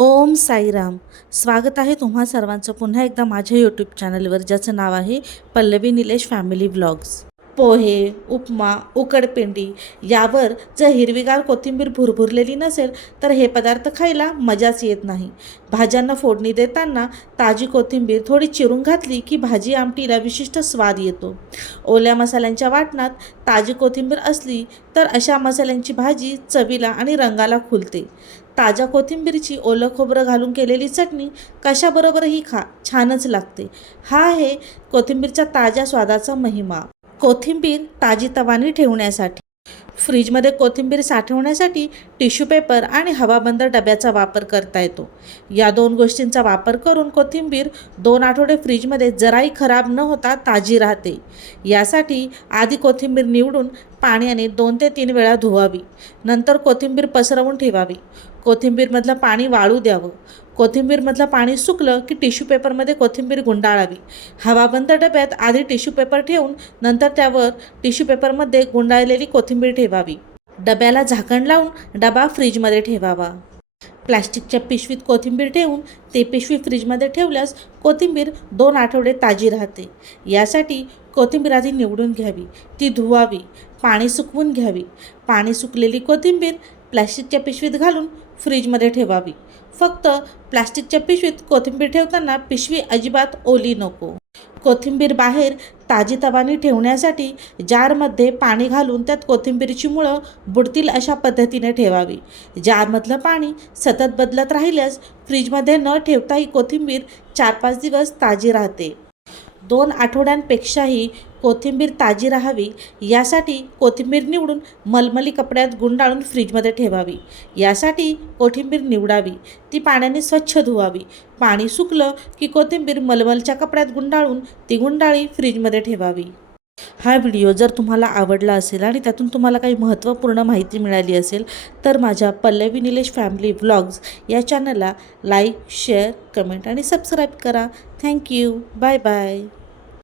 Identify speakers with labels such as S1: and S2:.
S1: ओम साईराम. स्वागत आहे तुम्हा सर्वांचं पुन्हा एकदा माझ्या यूट्यूब चॅनलवर ज्याचं नाव आहे पल्लवी निलेश फॅमिली व्लॉग्स पोहे उपमा उकडपेंडी यावर जर हिरवीगार कोथिंबीर भुरभुरलेली नसेल तर हे पदार्थ खायला मजाच येत नाही. भाज्यांना फोडणी देताना ताजी कोथिंबीर थोडी चिरून घातली की भाजी आमटीला विशिष्ट स्वाद येतो. ओल्या मसाल्यांच्या वाटणात ताजी कोथिंबीर असली तर अशा मसाल्यांची भाजी चवीला आणि रंगाला खुलते. ताज्या कोथिंबीरची ओलं खोबरं घालून केलेली चटणी कशाबरोबरही खा छानच लागते. हा आहे कोथिंबीरच्या ताज्या स्वादाचा महिमा. कोथिंबीर ताजी तवानी ठेवण्यासाठी. फ्रीजमध्ये कोथिंबीर साठवण्यासाठी टिश्यू पेपर आणि हवाबंद डब्याचा वापर करता येतो. या दोन गोष्टींचा वापर करून कोथिंबीर दोन आठवडे फ्रीजमध्ये जराही खराब न होता ताजी राहते. यासाठी आधी कोथिंबीर निवडून पाण्याने दोन ते तीन वेळा धुवावी. नंतर कोथिंबीर पसरवून ठेवावी. कोथिंबीरमधलं पाणी वाळू द्यावं. कोथिंबीरमधलं पाणी सुकलं की टिश्यू पेपरमध्ये कोथिंबीर गुंडाळावी. हवाबंद डब्यात आधी टिश्यू पेपर ठेवून नंतर त्यावर टिश्यू पेपरमध्ये गुंडाळलेली कोथिंबीर ठेवावी. डब्याला झाकण लावून डबा फ्रीजमध्ये ठेवावा. प्लॅस्टिकच्या पिशवीत कोथिंबीर ठेवून ते पिशवी फ्रीजमध्ये ठेवल्यास कोथिंबीर दोन आठवडे ताजी राहते. यासाठी कोथिंबीर आधी निवडून घ्यावी. ती धुवावी. पाणी सुकवून घ्यावी. पाणी सुकलेली कोथिंबीर प्लॅस्टिकच्या पिशवीत घालून फ्रीजमध्ये ठेवावी. फक्त प्लॅस्टिकच्या पिशवीत कोथिंबीर ठेवताना पिशवी अजिबात ओली नको. कोथिंबीर बाहेर ताजीतवानी ठेवण्यासाठी जारमध्ये पाणी घालून त्यात कोथिंबीरची मुळं बुडतील अशा पद्धतीने ठेवावी. जारमधलं पाणी सतत बदलत राहिल्यास फ्रीजमध्ये न ठेवताही कोथिंबीर चार पाच दिवस ताजी राहते. दोन आठवड्यांपेक्षाही कोथिंबीर ताजी राहावी यासाठी कोथिंबीर निवडून मलमली कपड्यात गुंडाळून फ्रीजमध्ये ठेवावी. यासाठी कोथिंबीर निवडावी ती पाण्याने स्वच्छ धुवावी. पाणी सुकलं की कोथिंबीर मलमलच्या कपड्यात गुंडाळून ती गुंडाळी फ्रीजमध्ये ठेवावी. हा व्हिडिओ जर तुम्हाला आवडला असेल आणि त्यातून तुम्हाला काही महत्त्वपूर्ण माहिती मिळाली असेल तर माझ्या पल्लवी निलेश फॅमिली व्लॉग्स या चॅनलला लाईक शेअर कमेंट आणि सबस्क्राईब करा. Thank you bye bye.